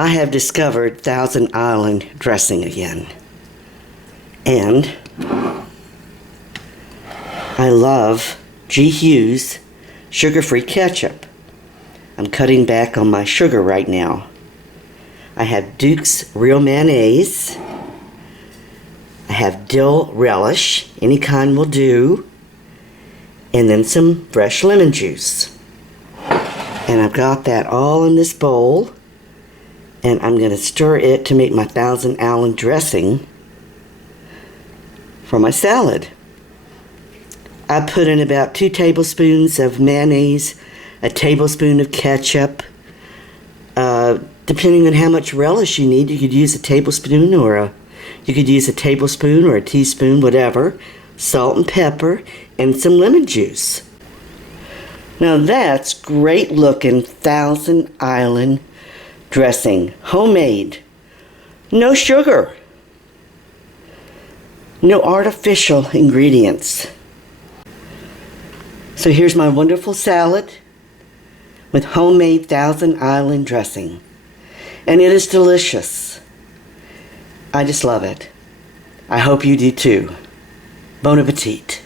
I have discovered Thousand Island dressing again. And I love G. Hughes sugar-free ketchup. I'm cutting back on my sugar right now. I have Duke's Real Mayonnaise. I have dill relish, any kind will do. And then some fresh lemon juice. And I've got that all in this bowl. And I'm going to stir it to make my Thousand Island dressing for my salad. I put in about 2 tablespoons of mayonnaise, a tablespoon of ketchup. Depending on how much relish you need, you could use a tablespoon or a teaspoon, whatever. Salt and pepper, and some lemon juice. Now that's great looking Thousand Island dressing, homemade, no sugar, no artificial ingredients. So here's my wonderful salad with homemade Thousand Island dressing, and it is delicious. I just love it. I hope you do too. Bon appetit.